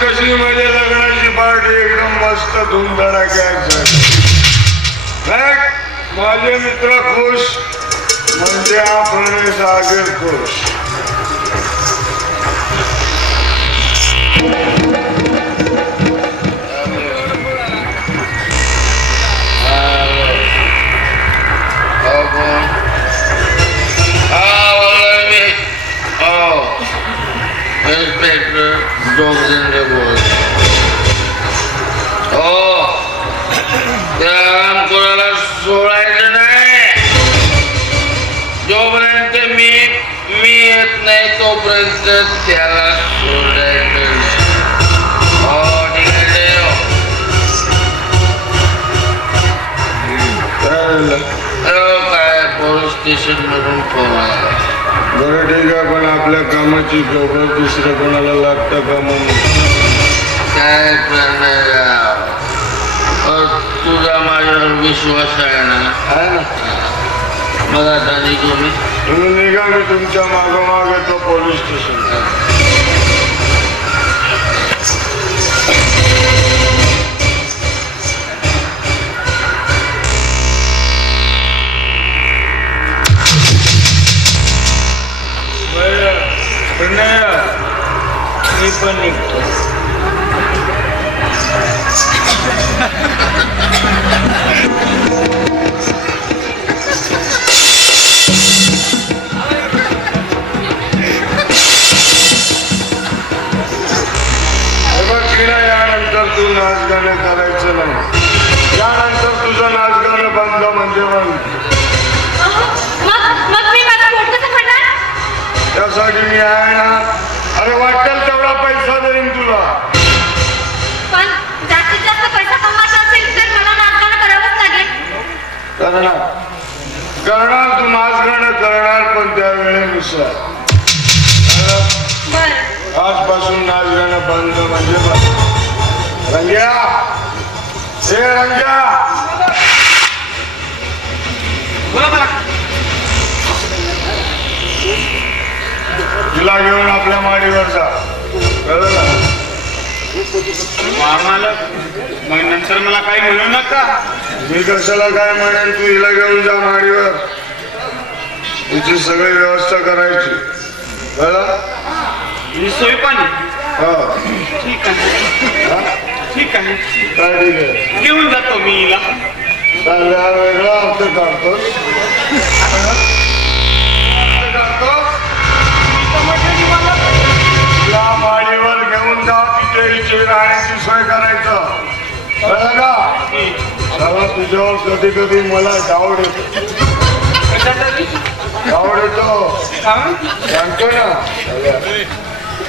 कशी म्हणजे लग्नाची पार्टी एकदम मस्त धूमधडाक्यात झाली. माझे मित्र खुश म्हणजे आपण सागर खुश. कोणाला सोडायचं नाही. जोपर्यंत मी येत नाही तोपर्यंत त्याला सोडायचं. हो ठीक आहे. काय पोलीस स्टेशन मधून फोन आला. बरं ठीक आहे, पण आपल्या कामाची खबर दुसऱ्या कोणाला लागतं का म्हणून काय करणार. तुझा माझ्यावर विश्वास आहे ना. मग आता निघू मी. तुम्ही निघा, मी तुमच्या मागोमाग येतो पोलीस स्टेशनला. मी पण निघतो. यानंतर तू नाच गाणं करायचं नाही. यानंतर तुझं नाच गाणं बंद म्हणजे बंद. त्यासाठी मी आहे ना. अरे वाटेल तेवढा पैसा देईन तुला. पण जास्तीत जास्त पैसा कमवायचा असेल तर मला नाच गाणं करावंच लागेल. करणार तू नाच गाणं करणार, पण त्या वेळेनुसार. आजपासून नाच गाणं बंद म्हणजे बंद. रंग्या, हे रंग्या, तिला घेऊन आपल्या माडीवर जा. कळलं ना? मग नंतर मला काही म्हणू नका. मी कशाला काय म्हणेन. तू हिला घेऊन जा माडीवर. तिची सगळी व्यवस्था करायची. कळलं? ही सोय पण. हा ठीक आहे. ठीक आहे. काय ठीक आहे. घेऊन जातो मी हिला. चांगला वेगळा अर्थ काढतो. माडीवर घेऊन जा. तिथे राहण्याची सोय करायचं. कळलं का? त्याला तुझ्यावर कधी कधी मला डाऊट येतो. डाऊट येतो सांगतो ना.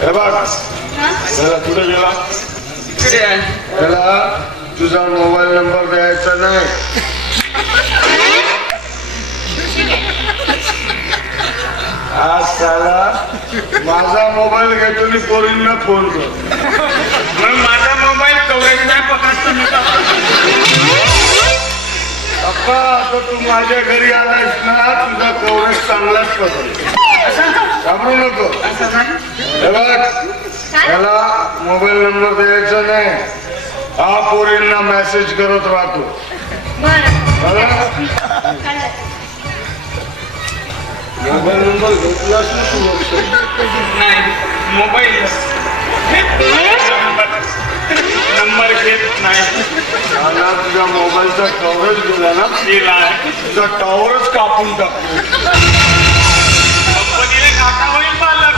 हे बघ, त्याला कुठे गेला. त्याला तुझा मोबाईल नंबर द्यायचा नाही. आज त्याला माझा मोबाईल घेतो आणि पोरींना फोन कर. मग माझा मोबाईल कवरेज नाही पकडतो. अप्पा, आता तू माझ्या घरी आलायस ना, तुझा कवरेज चांगलाच पकड. घाबरू नको. हे बघ, त्याला मोबाईल नंबर द्यायचा नाही. हा पोरींना मेसेज करत राहतो. मोबाईल नंबर घेतलास ना तू. नाही, मोबाईल नंबर घेत नाही. तुझ्या मोबाईलचा कव्हरेज गेला ना. तुझा टॉवरच कापून टाकतो. कंपनीने घाटा होईल पालक.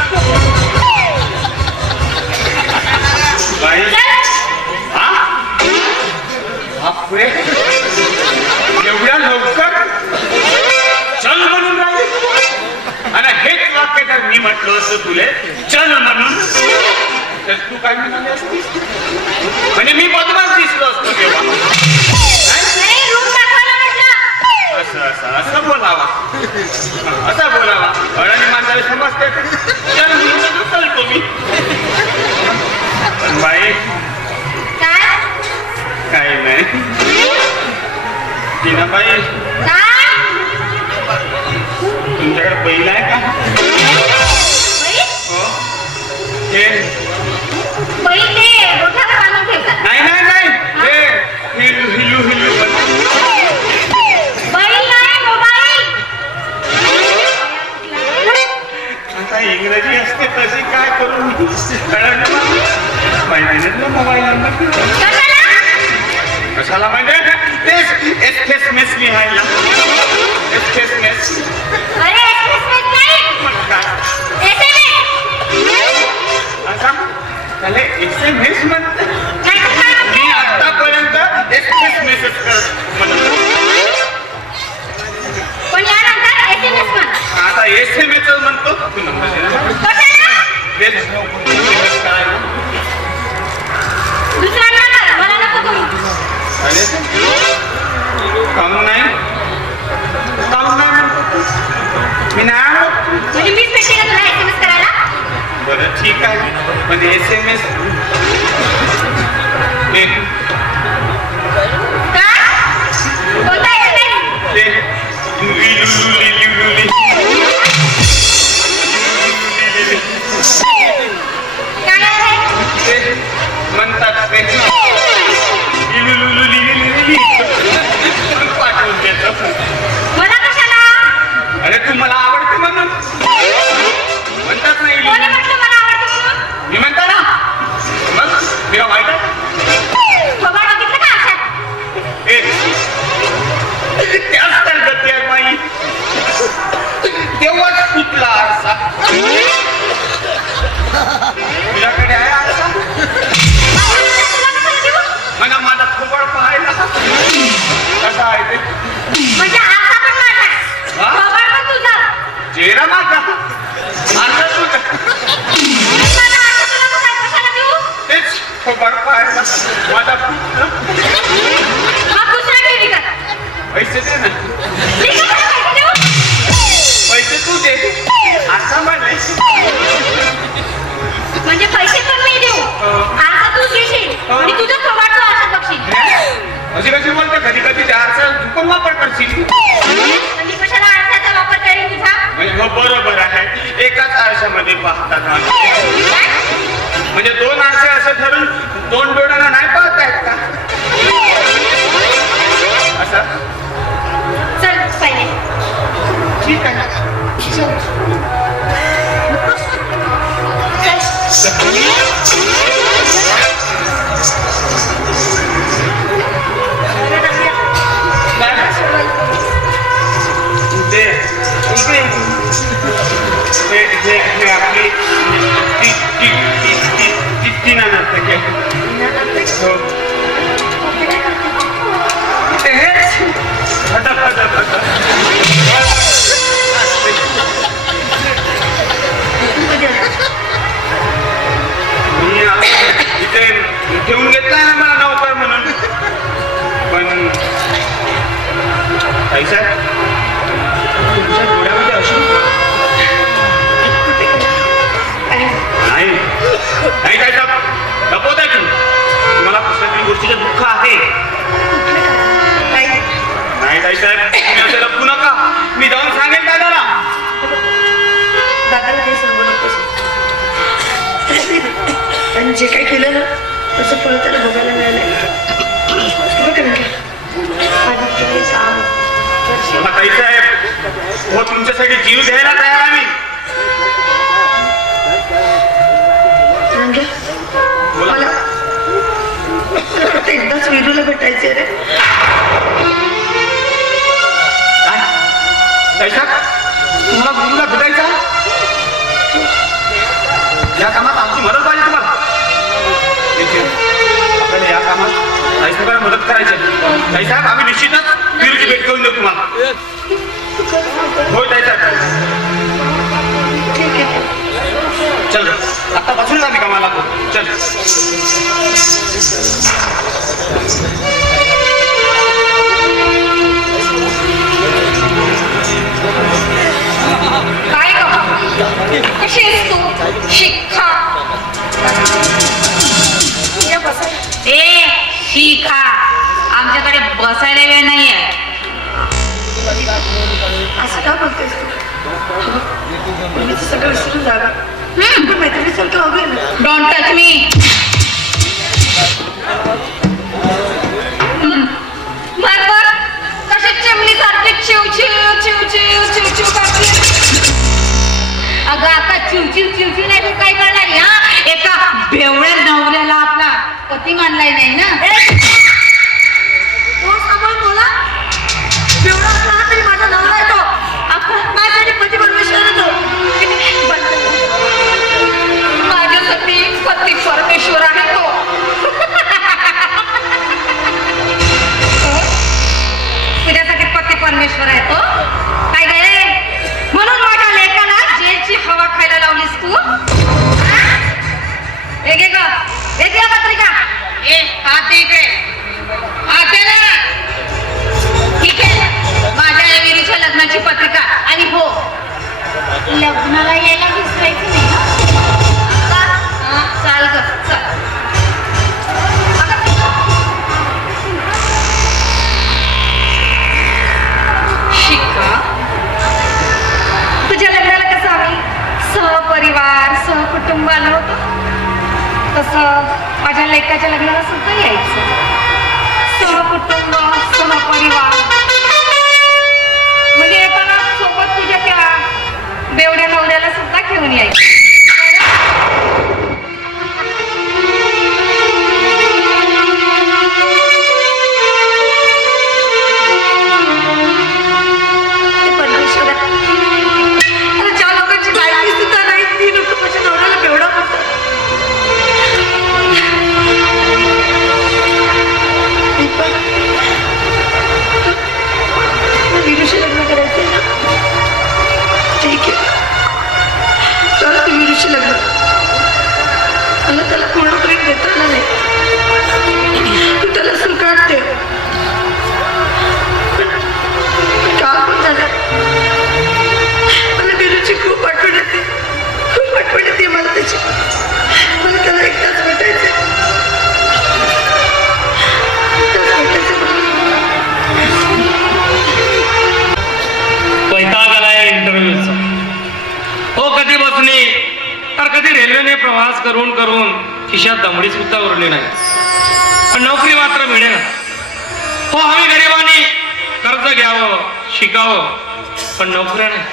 बापरे, एवढ्या लवकर चल म्हणून राहिले. आणि हेच वाक्य जर मी म्हटलं असं तुले चल म्हणून, तर तू काय म्हणाली असतीस. म्हणजे मी बदमाश दिसलो असतो तेव्हा. असं बोलावा, असं बोलावा. अडाणी माणसाला समजते. चल म्हणून चलतो मी. पण बाई काही नाही. टीनाबाई, तुमच्याकडे बैल आहे का. बैल ते गरजी असते तशी काय करू मी महिन्याने मोबाईल नंबर कशाला म्हणजे तेच एसएस मेस लिहायला एसएस मेस त्याला एसएमएस म्हणते मी आतापर्यंत एसएस मेसेज पण यानंतर एसएमएस म्हण आता एसएमएस म्हणतो तू नंबर दुसऱ्यांना कर मला नको करू काऊन नाही म्हणतो मी नाही म्हणजे मीच पेटी का तुला एसएमएस करायला बरं ठीक आहे पण एसएमएस काय कोणता एसएमएस काय आहे म्हणतात पाठवून देतो मला कशाला अरे तू मला आवडते म्हणून म्हणतात नाही कोणी म्हटलं मला आवडतं म्हणून मी म्हणता ना मग तुला माहित आहे थोबाड बघितलं का आरशात त्याच तर गती आहे बाई तेव्हाच कुठला आरसा तुझ्याकडे आहे आरसा मला माझा थोबाड पाहायला कसा आहे ते म्हणजे आरसा पण माझा थोबाड पण तुझा चेहरा माझा आरसा तुझा माझा आरसा तुला कशाला देऊ तेच थोबाड पाहायला माझा मग दुसरा ठेवी कर पैसे दे ना ठीक आहे देऊ पैसे तू दे आरसा म्हणले म्हणजे पैसे पण मी देऊ आरसा तू घेशील आणि तुझं थोबाड तू आरसा बघशील अशी कशी बोलते कधी कधी त्या आरसा चुकून वापर करशील मी कशाला आरशाचा वापर करेन तुझा म्हणजे हो बरोबर आहे एकाच आरशामध्ये पाहतात म्हणजे दोन आरसे असं ठरून दोन डोळ्यांना नाही पाहतायत का असं चल पहिले ठीक आहे आपली तीन नसते हो इथे ठेवून घेतलाय ना मला नोकर म्हणून पण पैसा तुमच्या डोळ्यामध्ये असून नाही काय लपवत आहे की तुम्हाला पुस्तकातील गोष्टीचं दुःख आहे नाही ताई साहेब तुम्ही असं लपवू नका मी जाऊन सांगेन दादाला दादाला काही सांगू नकोस आणि जे काही केलं ना तसं फळ त्याला बघायला मिळालं ताई साहेब हो तुमच्यासाठी जीव द्यायला तयार आम्ही मला एकदाच विरूला भेटायचे रे तुम्हाला गुरुला भेटायचा या कामात आमची मदत पाहिजे तुम्हाला आपल्याला या कामात साहेबांना मदत करायची साहेब आम्ही निश्चितच विरूची भेट करून देऊ तुम्हाला होय साहेब चल आता बसून आम्ही कामाला चल काय कशी आहेस तू शिखा ए शिखा आमच्याकडे बसायला वेळ नाहीये असं का बोलतेस तू मी सगळं विसरून झालं पण मैत्रिणीसारखं हवं ना डोंट टच मी बरोबर कशी चिमणी सारखी चिव चिव चिव चिव चिव चिव करते अगं आता चिवचिव नाही तर काय करणार या एका बेवड्या नवऱ्याला आपला पती मानलाय नाही ना. सांभाळ मला बेवडा असला तरी माझा नवरा आहे तो. माझ्यासाठी पती परमेश्वर आहे तो. माझ्यासाठी पती परमेश्वर आहे तो. तुझ्यासाठी पती परमेश्वर आहे तो काय गे. म्हणून माझ्या लेकाला जेलची हवा खायला लावलीस तू. एक एक पत्रिका आते इकडे आते ना. ठीक आहे माझ्या एविरीच्या लग्नाची पत्रिका. आणि हो लग्नाला यायला विसरायचं नाही ना. चाल ग चल. शिका तुझ्या लग्नाला कसं आम्ही सहपरिवार सहकुटुंब आलो होतो तसं माझ्या लेकाच्या लग्नाला सुद्धा यायचं. सहकुटुंब सहपरिवार म्हणजे येताना सोबत तुझ्या त्या बेवड्या नवऱ्याला सुद्धा घेऊन यायचं. ज्या लोकांची माहिती सुद्धा नाही ती लोक माझ्या नवऱ्याला बेवडा म्हणतात. विरुशी लग्न करायचंय ना. ठीक आहे तर तू विरुशी लग्न. मला त्याला पूर्ण प्रेम देता आलं नाही. तू त्याला सुलकाट दे. का पण झालं मला विरुची खूप आठवण येते. खूप आठवण येते मला त्याची. मला त्याला एकदाच भेटायचंय. वैताग आलाय इंटरव्ह्यूचा. हो कधी बसणे तर कधी रेल्वेने प्रवास करून करून खिशात दमडी सुद्धा उरली नाही. पण नोकरी मात्र मिळेना. हो आम्ही गरिबांनी कर्ज घ्यावं शिकावं पण नोकऱ्या नाही.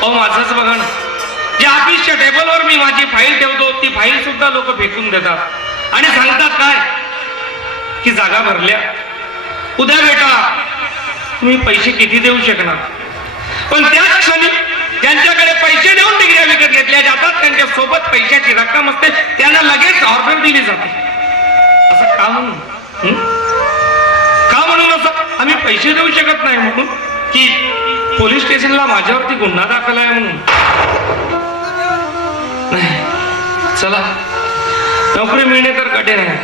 हो माझंच बघा ना. ज्या ऑफिसच्या टेबलवर मी माझी फाईल ठेवतो ती फाईल सुद्धा लोक फेकून देतात आणि सांगतात काय की जागा भरल्या. उद्या बेटा तुम्ही पैसे किती देऊ शकणार. पण त्याच क्षणी ज्यांच्याकडे पैसे देऊन डिग्र्या विकत घेतल्या जातात त्यांच्या सोबत पैशाची रक्कम असते त्यांना लगेच ऑर्डर दिली जाते. असं का म्हणून का म्हणून असं आम्ही पैसे देऊ शकत नाही म्हणून की पोलीस स्टेशनला माझ्यावरती गुन्हा दाखल आहे म्हणून. चला नोकरी मिळणे तर कठीण आहे.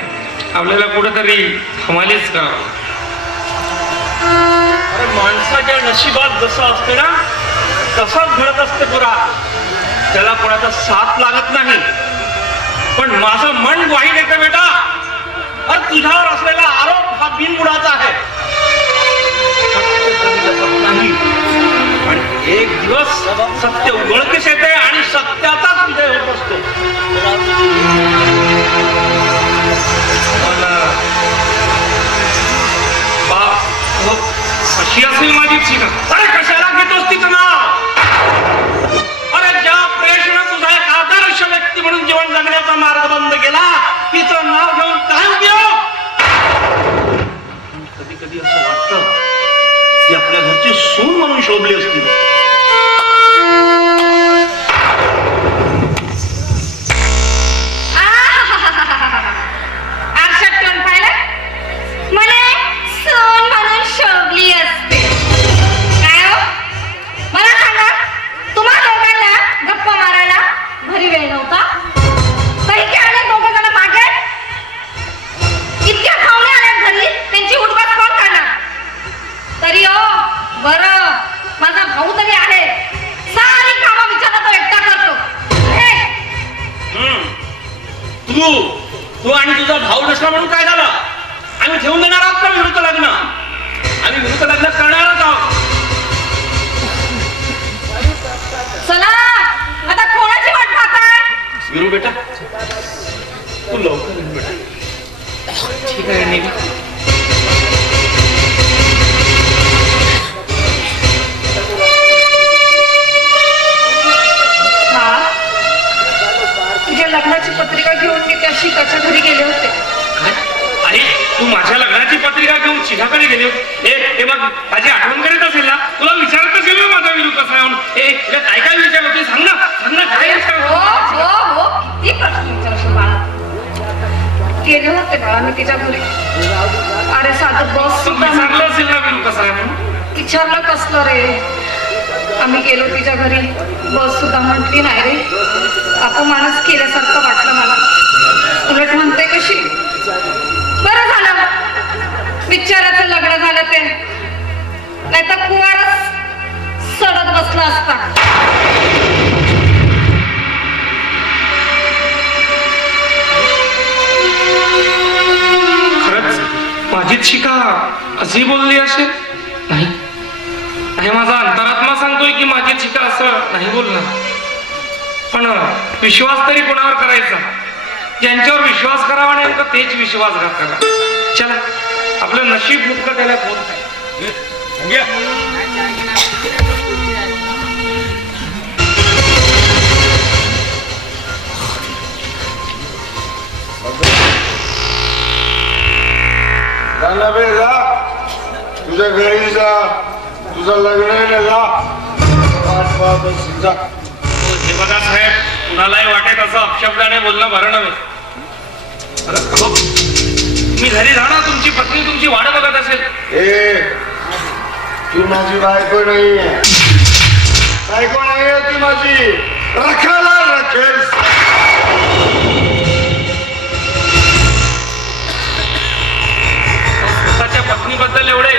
आपल्याला कुठेतरी हमालीच करावं. अरे माणसाच्या नशिबात जसं असते ना तसंच घडत असते. पुरा त्याला कोणाचा साथ लागत नाही. पण माझं मन ग्वाही देतं बेटा. अरे तुझ्यावर असलेला आरोप हा बिनबुडाचा आहे. नाही आणि एक दिवस सत्य उघडकीस येते आणि सत्याचाच विजय होत असतो. अशी असेल माझी चिका. अरे कशाला घेतोस तिचं नाव. अरे ज्या प्रेषण तुझा एक आदर्श व्यक्ती म्हणून जीवन जगण्याचा मार्ग बंद केला तिचं नाव घेऊन काय उपयोग. कधी कधी असं वाटतं की आपल्या घरची सून म्हणून शोधली असती. आरशात टोन पाहिलं मला सोन म्हणून शोभली असते. काय हो मला सांगा तुम्हा दोघांना गप्पा मारायला घरी वेळ नव्हता. काही काय आले दोघं जण मागे. इतक्या पाहुणे आल्या घरी त्यांची उठबात कोण करणार. तरी हो बरं माझा भाऊ तरी आहे. सारी कामं विचारला तो एकटा करतो. तू आणि तुझा भाऊ नसला म्हणून काय झालं. आम्ही ठेवून देणार आहोत का विरुद्ध लग्न. आम्ही विरुद्ध लग्न करणारच आहोत. चला आता कोणाची वाट पाहताय. विरू बेटा तू लवकर ये बेटा. ठीक आहे चिकाकडे गेले हे मग माझी आठवण करीत असेल ना, तुला विचारत असेल ना माझा विरू कसा आहे म्हणून. काय काय विचार होते सांग ना काय विचार. हो किती प्रश्न विचारतो बाळा. गेले होते बाळा मी तिच्या घरी. अरे साधं बस सुद्धा विचारलं असेल ना विरू कसा आहे म्हणून. विचारलं कसलं रे. आम्ही गेलो तिच्या घरी, बस सुद्धा म्हटली नाही रे. अपमानच केल्यासारखं वाटलं मला. उलट म्हणते कशी, बरं झालं विचाराचं लग्न झालं ते, नाही तर कुवारच सडत बसला असता. खरंच माझीच शिका अशी बोलली असेल? नाही, हे माझा अंतरात्मा सांगतोय की माझी चिका असं नाही बोलणार. पण विश्वास तरी कोणावर करायचा? ज्यांच्यावर विश्वास करावा नेमकं तेच विश्वासघात करा. चला आपलं नशीब मुक्त त्याला होत नाही. तुझ्या घरी जा, तुझं लग्न आहे ना, जा. हे बघा साहेब, कुणालाही वाटेल असं अपशब्दाने बोलणं बरं नव्हे. मी घरी जाणार, तुमची पत्नी तुमची वाट बघत असेल. ती माझी बायको नाहीये, बायको नाहीये ती माझी. रखेला रखेल. स्वतःच्या पत्नीबद्दल एवढे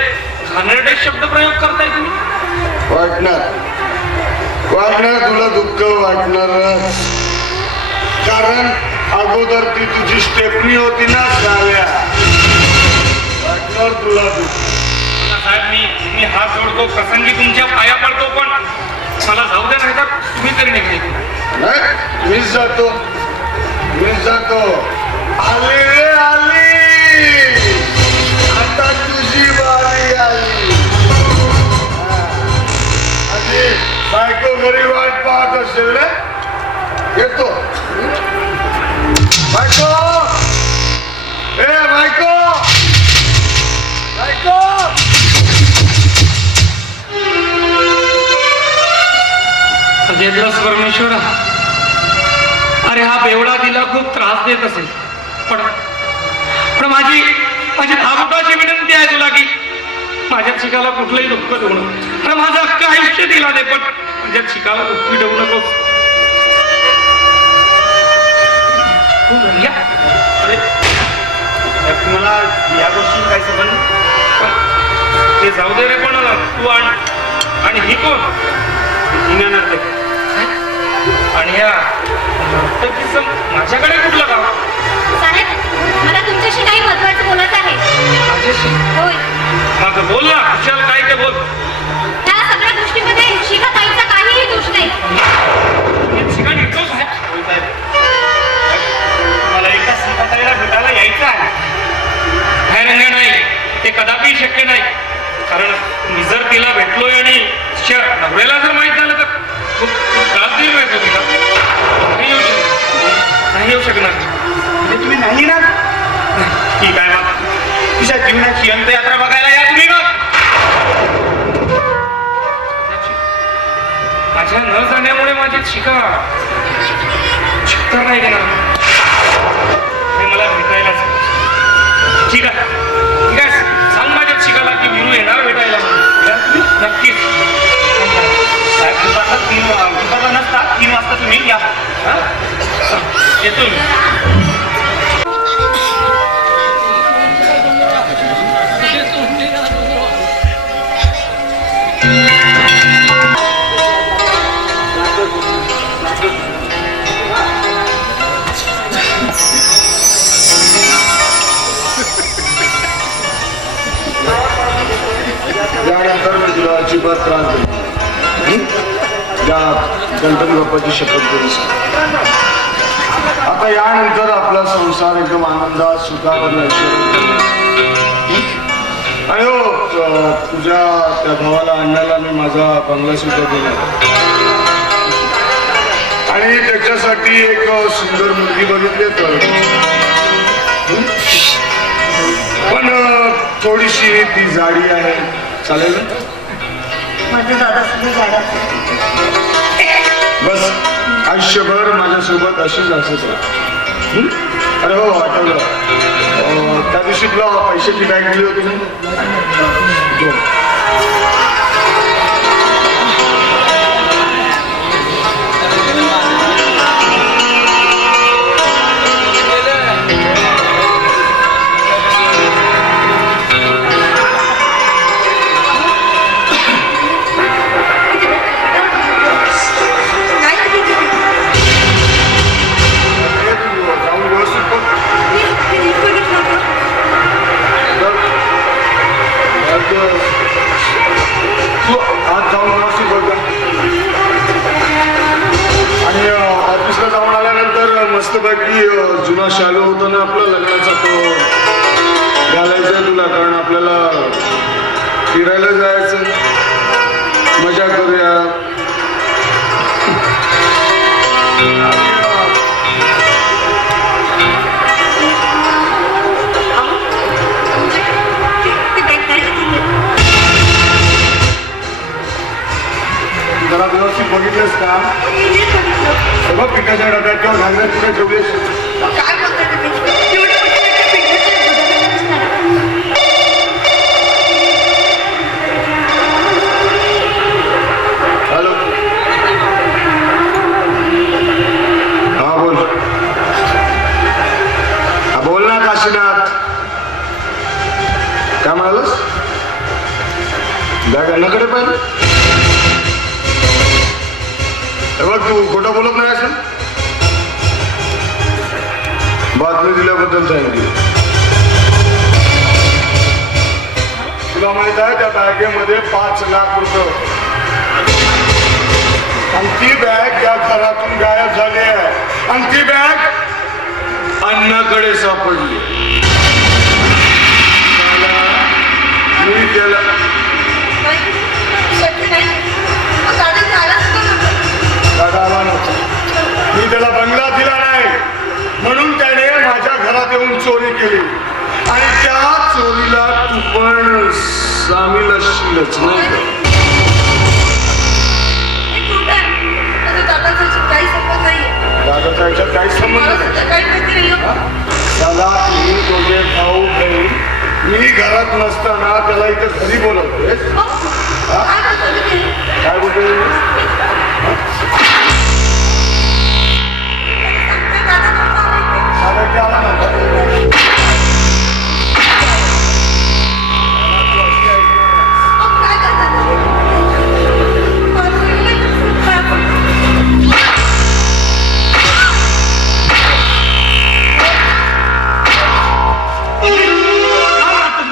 घाणेरडे शब्द प्रयोग करताय तुम्ही. वाटणार तुला दुःख वाटणार, कारण अगोदर ती तुझी स्टेपनी होती ना साव्या. वाटणार तुला दुःख. साहेब मी हात जोडतो, प्रसंगी तुमच्या पाया पडतो, पण मला जाऊ द्या नाही तर तुम्ही तरी निघले. मीच जातो. आली रे आली, आता तुझी बारी आली. बायको घरी वाट पाहत असेल रे. येतो बायको. बायको देतलास परमेश्वरा. अरे हा बेवडा तिला खूप त्रास देत असेल, पण माझी धाबुटाची विनंती आहे तुला की माझ्या चिकाला कुठलंही दुःख देऊ नको. अरे माझं अख्खं आयुष्य दिला दे, पण माझ्या चिकाला दुःखी देऊ नकोस. अरे तुम्हाला या गोष्टी काय संबंध? ते जाऊ दे रे, पण तू आणि ही कोण? आणि या माझ्याकडे कुठलं गाव? साहेब मला तुमच्याशी काही महत्वाचं बोलायचं आहे. माझ्याशी? होय. माझं बोल ना, कुशाल काय ते बोल. त्या सगळ्या गोष्टीमध्ये शिखाताईचा काहीही दोष नाही. शिका निघतोच आहे. मला एका शिखाताईला भेटायला यायचं आहे. रंग नाही, ते कदापि शक्य नाही. कारण मी जर तिला भेटलोय आणि नवऱ्याला जर माहित झालं तर खूप त्रास देईल मिळतो तिला. नाही येऊ शकणार. तुम्ही नाही ना? ठीक आहे, मग तुझ्या जीवनाची अंतयात्रा बघायला या तुम्ही. माझ्या न जाण्यामुळे माझी शिका छत्तर नाही देणार. हे मला भेटायला ठीक आहे सांग माझ्या शिकाला की विरू येणार भेटायला. नक्कीच साहेब दुपारला नसतात 3 वाजता तुम्ही या. येतो मी. यानंतर मी तुला अजिबात त्रास देईन. या गणपती बाप्पाची शपथ करूस. आता यानंतर आपला संसार एकदम आनंदात सुखात आणि तुझ्या त्या भावाला अण्णाला मी माझा बंगला सुद्धा दिला आणि त्याच्यासाठी एक सुंदर मुलगी बघितली. पण थोडीशी ती जाडी आहे, चालेल ना? माझ्या दादा सुद्धा जाडा. बस आयुष्यभर माझ्यासोबत अशीच असत राहा. अरे हो, आठवलं त्या दिवशी तुला पैशाची बॅग दिली होती ना? आज जाऊन व्यवस्थित बघा. आणि ऑफिसला जाऊन आल्यानंतर मस्तपैकी जुना शालू होता ना आपला लग्नाचा, तो घालायचा तुला, कारण आपल्याला फिरायला जायचं, मजा करूया. जरा व्यवस्थित बघितलंस का? बघ पिठाच्या डब्यात किंवा घालण्यात कुठे ठेवलेस? काय बोलताय तुम्ही? एवढे मोठे पिठाचे हॅलो, हा बोल. हा बोल ना काशीनाथ, काय म्हणालस? बॅग अन्नाकडे पाहिजे. बघ तू खोटं बोलत नाही असं. बातमी दिल्याबद्दल सांगितली. तुला माहित आहे त्या बॅगेमध्ये 5 लाख रुपये होते, आणि ती बॅग त्या घरातून गायब झाली आहे, आणि ती बॅग अन्नाकडे सापडली. मी त्याला दादा आला नव्हता, मी त्याला बंगला दिला नाही, म्हणून त्याने माझ्या घरात येऊन चोरी केली, आणि त्या चोरीला तू पण सामील असशीलच नाही का? दादाचा याच्यात काही संबंध नाही. दादा, तुम्ही दोघे भाऊ बहीण, मी घरात नसताना त्याला इथं घरी बोलवतोय. काय बोलतोय? आला नव्हता.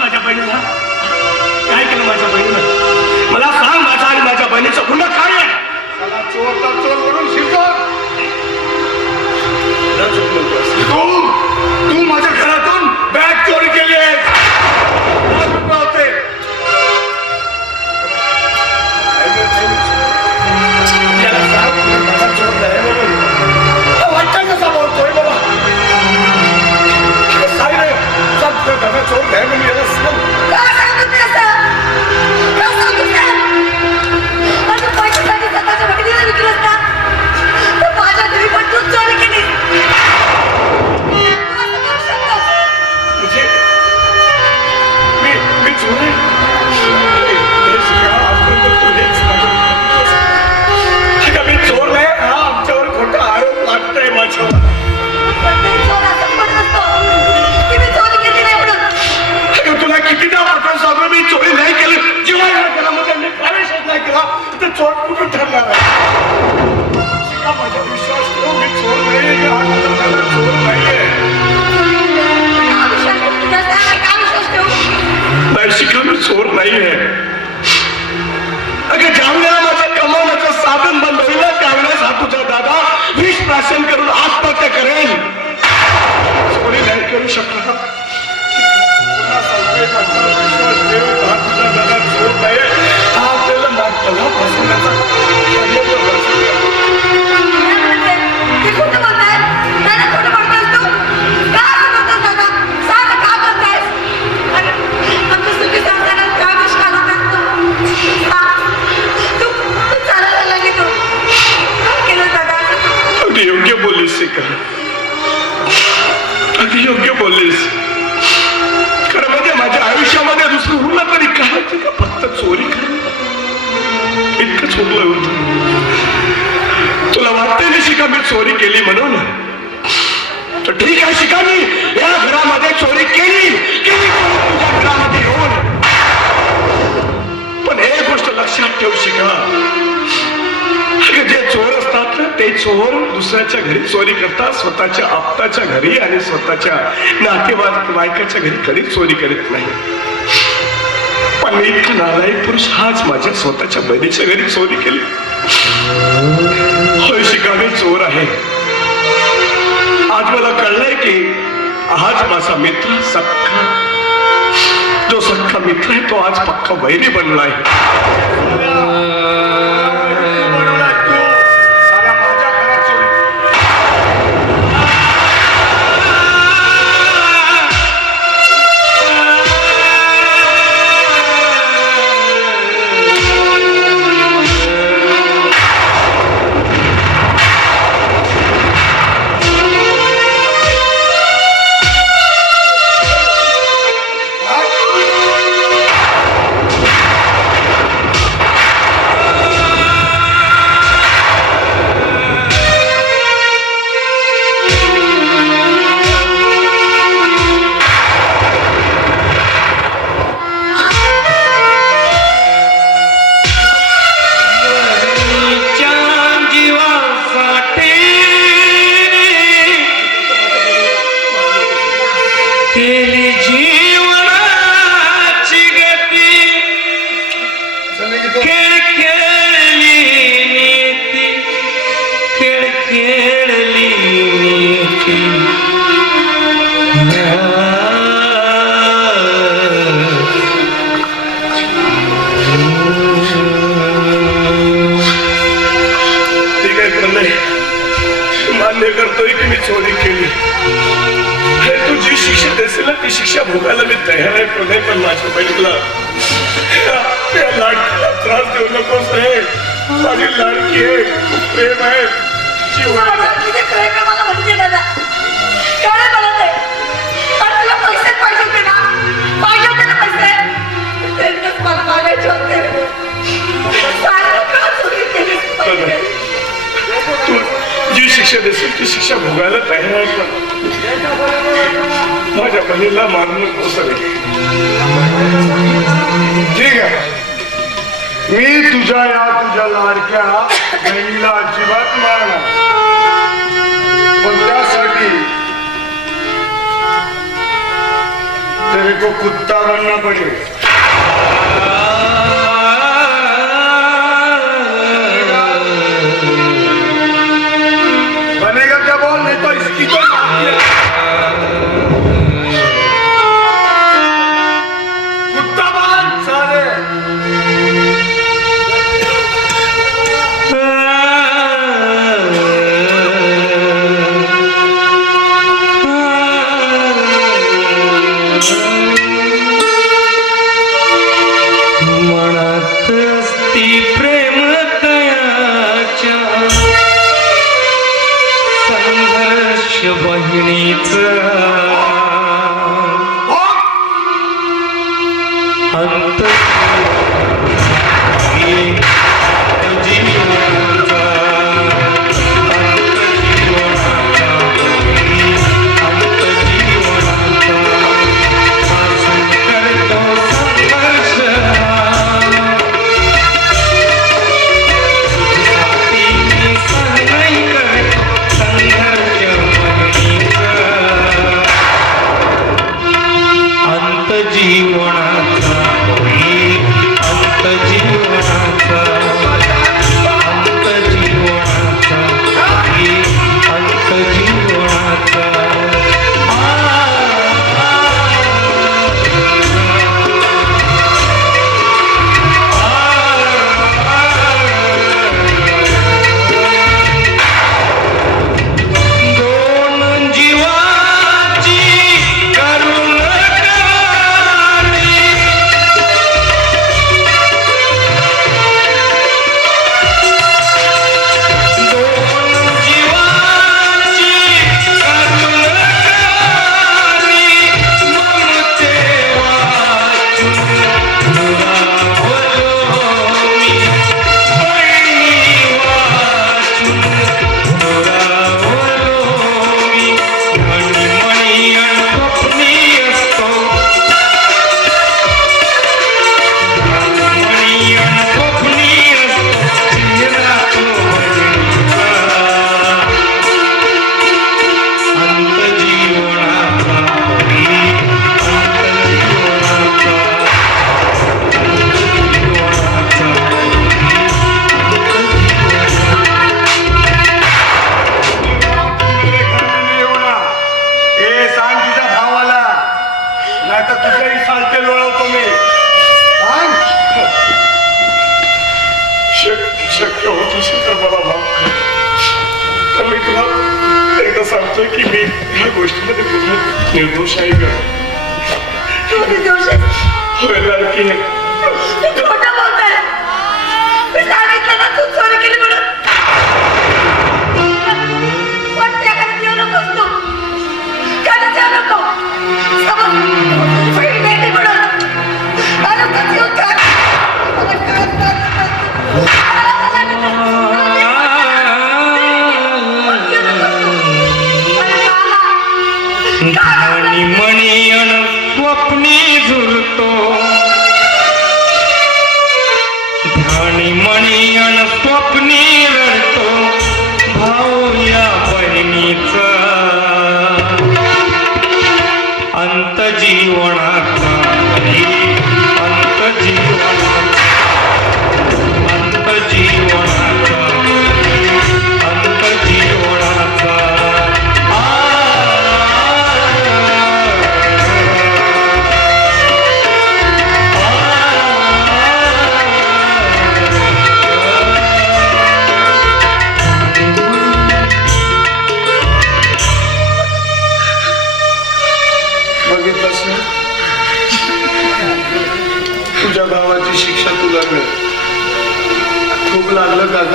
माझ्या बहिणीला काय अगदी योग्य बोललीस. खरं म्हणजे माझ्या आयुष्यामध्ये दुसरं उरलं तरी काय का फक्त चोरी कर इतकंच उरलं होतं. तुला वाटतंय ना शिका मी चोरी केली म्हणून, तर ठीक आहे शिका मी या घरामध्ये चोरी केली तुझ्या घरामध्ये येऊन. पण एक गोष्ट लक्षात ठेवू शिका, जे चोर असतात ना ते चोर दुसऱ्याच्या घरी चोरी करतात, स्वतःच्या आप्ताच्या घरी आणि स्वतःच्या नातेवाईकाच्या घरी कधीच चोरी करीत नाही. पण मी इतका नालायक पुरुष हाच माझ्या स्वतःच्या बहिणीच्या घरी चोरी केली. होय शिका मी चोर आहे. आज मला कळलंय की आज माझा मित्र सख्खा, जो सख्खा मित्र आहे तो आज पक्का वैरी बनला आहे. करतोय की मी चोरी केली. तू जी शिक्षा देशील ना ती शिक्षा भोगायला मी तयार आहे. प्रणय पण माझ्या बहिणीला लाडकीला त्रास देऊ नकोस रे. माझी लाडकी आहे, खूप प्रेम आहे. तू जी शिक्षा देशील ती शिक्षा भोगायला तयार आहे. पण माझ्या बहिणीला मारू नकोस रे. ठीक आहे, मी तुझ्या लाडक्या बहिणीला अजिबात मारणार, पण त्यासाठी तेरे को कुत्ता बनना पडेगा. बनेगा क्या बोल, नहीं तो इसकी तो कुत्ता बन सारे. मनात असती प्रेम तयाच्या संघर्ष बहिणीचा अंत वाटतोय की मी ह्या गोष्टीमध्ये पूर्ण निर्दोष आहे का? तू निर्दोष आहेस? होय लाडकी. तू खोटं बोलतोय. मी सांगितलं ना तू चोरी केली म्हणून. पण त्या घरात येऊ नकोस तू. कधीच येऊ नको. समज तुझी बहीण मेली म्हणून. आणि तू जीव टाक. मला कळत नाही. धानी मणियन स्वप्नी झुरतो, धानी मणियन स्वप्नी रडतो भाऊ या बहिणीचा अंत जीवनाचा, अंत जीवनाचा, अंत जीवनाचा, अंत जीवनाचा. बघितलंस ना, तुझ्या भावाची शिक्षा तुला मिळेल. खूप लागलं का ग?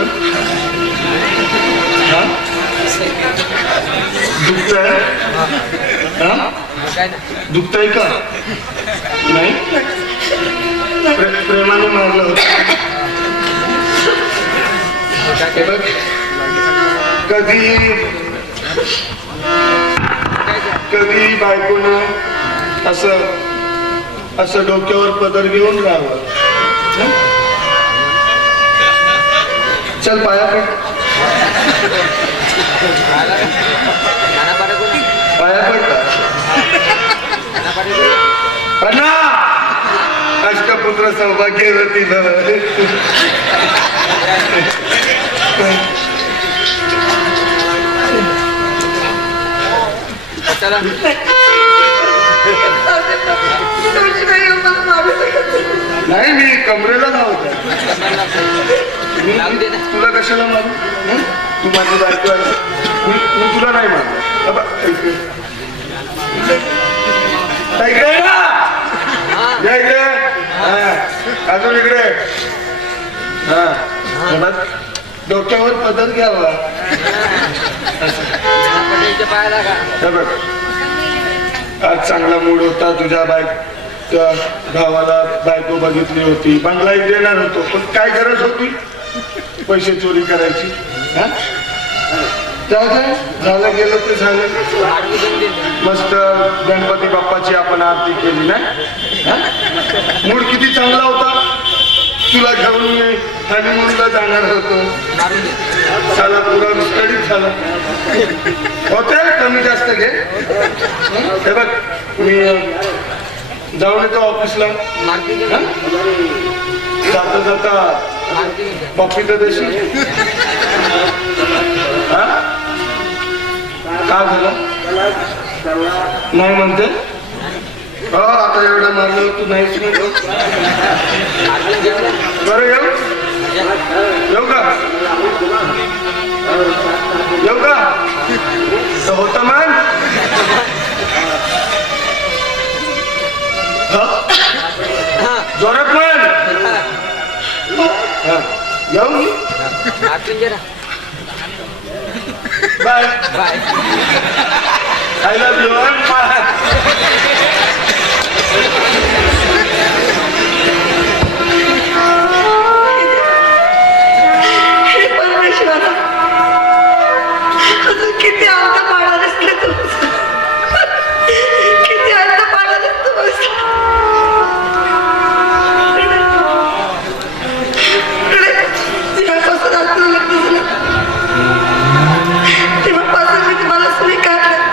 दुखतंय? दुखतंय का? नाही प्रेमाने मारलं होतं. कधी बायकोनं असं डोक्यावर पदर घेऊन राहावं. चल पाया पड, पाया पडता. अण्णा अष्टपुत्र सौभाग्यवती भव. नाही मी कमरेला लावत. तुला कशाला मारू? तू माझी बायको आहे. मी तुला नाही मारलं. अजून इकडे डोक्यावर पदर घ्यावा. आज चांगला मूड होता. तुझ्या त्या भावाला बायको बघितली होती. बंगला देणार होतो, पण काय गरज होती पैसे चोरी करायची? झालं गेलं ते झालं. मस्त गणपती बाप्पाची आपण आरती केली ना. मूड किती चांगला होता. तुला घेऊन मी हनीमूनला जाणार होतो. झाला पुरा विस्कळीत झाला. होते कमी जास्त घे. हे बघ मी जाऊन येतो ऑफिसला. जाता जाता पप्पी तर देशील? का झालं नाही म्हणते? हो आता एवढं मारलं तू नाहीच म्हणतो. बरं येऊ का? येऊ का? तर होता मान जोरात म्हण. येऊ bye bye. I love you. हे परमेश्वरा किती अंत पाडा दिसले तू. किती अंत पाडा दिसतो. तेव्हापासून मी तुम्हाला स्वीकारलं.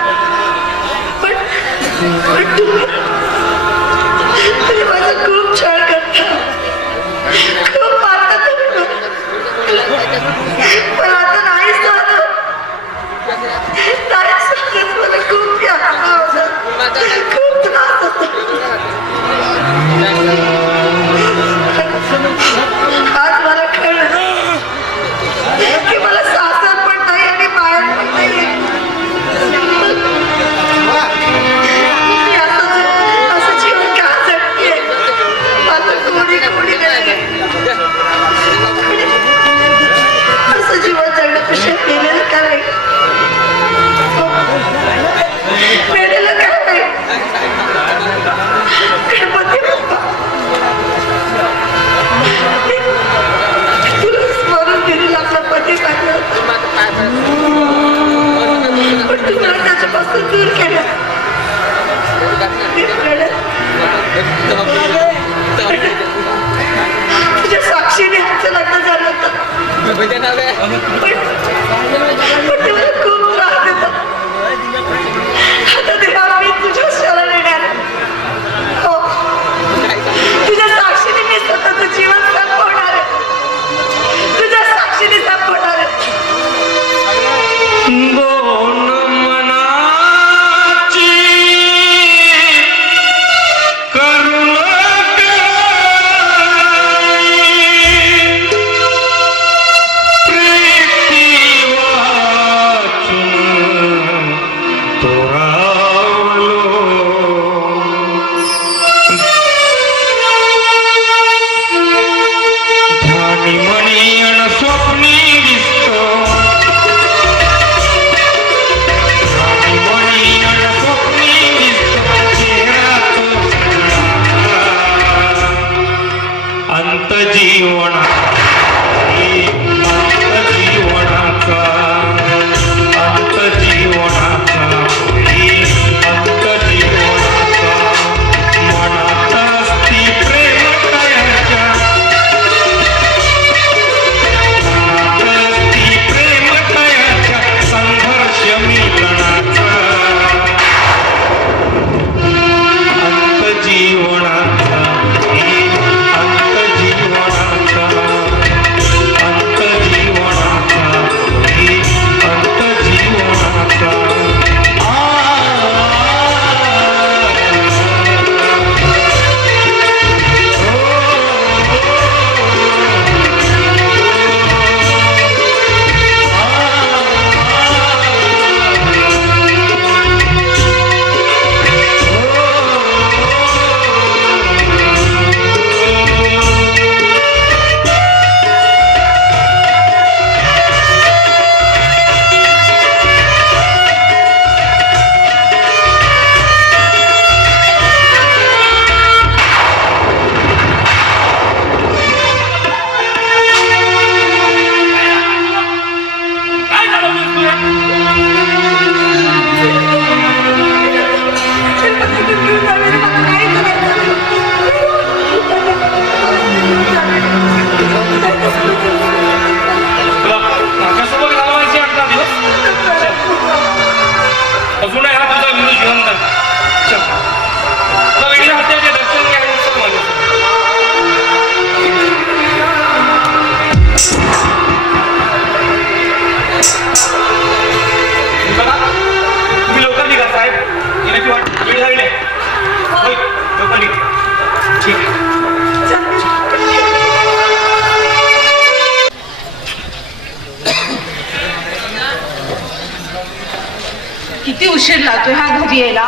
किती उशीर लागतोय हा घरी यायला.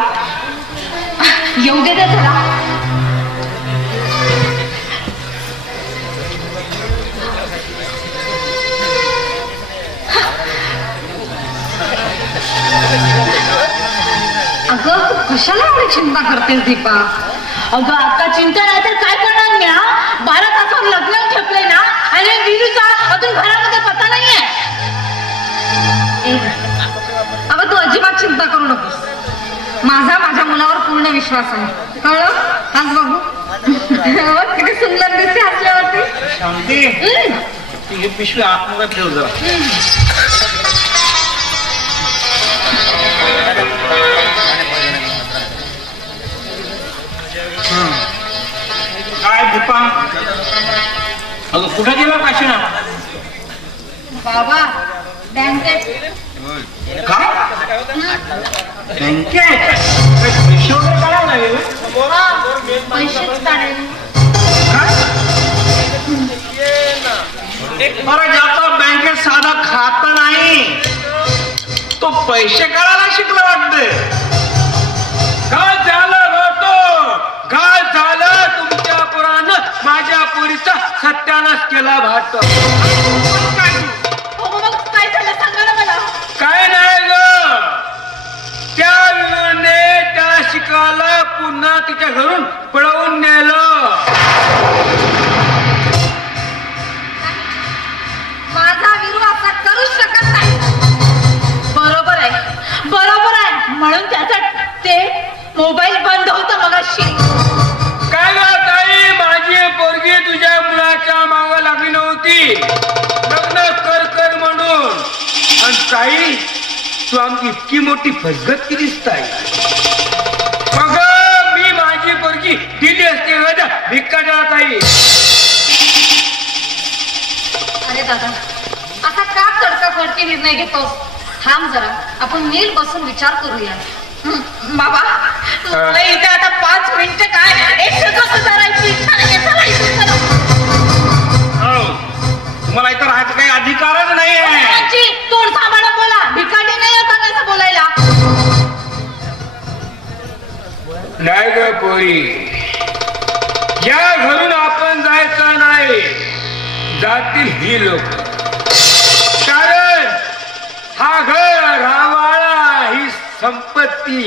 येऊ दे ना जरा. अगं कशाला एवढी चिंता करतेस दीपा. अगं आता चिंता नाही तर काय करणार मी. 12 तासावर लग्न ठेपलंय ना आणि विरूचा अजून घरामध्ये पत्ता नाहीये. अगं तू अजिबात चिंता करू नकोस. माझ्या मुलावर पूर्ण विश्वास आहे. कळलं. आज बघू किती सुंदर दिसते हसल्यावरती. शांती पिशवी आतमध्ये ठेव जरा. काय दीपा अगं कुठे गेला काशीना. बाबा बँकेत. काय बँकेत पैसे वगैरे काढावं लागेल. पैसेच काढेल. बरं ज्याचा बँकेत साधा खाता नाही तो पैसे काढायला शिकला वाटते. काय झालं भातो. काय झालं तुमच्या पुरानं माझ्या पुरीचा सत्यानाश केला भात. काय झालं सांगा ना मला. काय नाही ग. त्या विरूने त्या शिकाला पुन्हा तिच्या घरून पळवून नेलं. माझा विरू असा करू शकत नाही. बरोबर आहे म्हणून त्याचा ते मोबाईल बंद होता मगाशी. काय ग ताई माझी पोरगी तुझ्या मुलाच्या मागं लागली नव्हती लग्न कर म्हणून. आणि ताई तू आमची इतकी मोठी फसगत दिसताय. मग मी माझी पोरगी दिली असते का भिक्काच्या ताई. अरे दादा असा का तडकाफडकी निर्णय घेतोस. थांब जरा आपण नीट बसून विचार करूया. बाबा तुला इथे आता 5 मिनिटं काय एक सेकंद करायची इच्छा नाही. तुम्हाला इथं राहायचा काही अधिकारच नाही आहे. तोंड सांभाळून बोला. भिकारी नाही होता कसं बोलायला. नाही ग पोरी, या घरून आपण जायचं नाही, जातील ही लोक. कारण हा घर, हा वाळा, ही संपत्ती,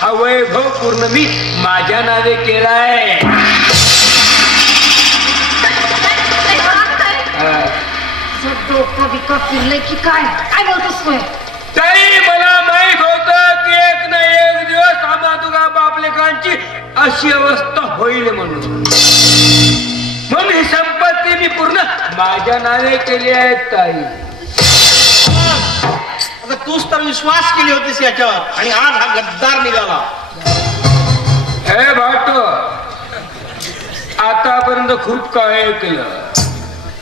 हा वैभव पूर्ण मी माझ्या नावे केलाय. डोकं बिकं फिरलंय की काय? काय बोलतोस? ताई, मला माहित होत की एक ना एक दिवस आम्हा तुझ्या बापलेकांची अशी अवस्था होईल म्हणून ही संपत्ती मी पूर्ण माझ्या नावे केली आहे ताई. आता तूच तर विश्वास केली होतीस याच्यावर आणि आज हा गद्दार निघाला. हे भाटो, आतापर्यंत खूप काय केलं,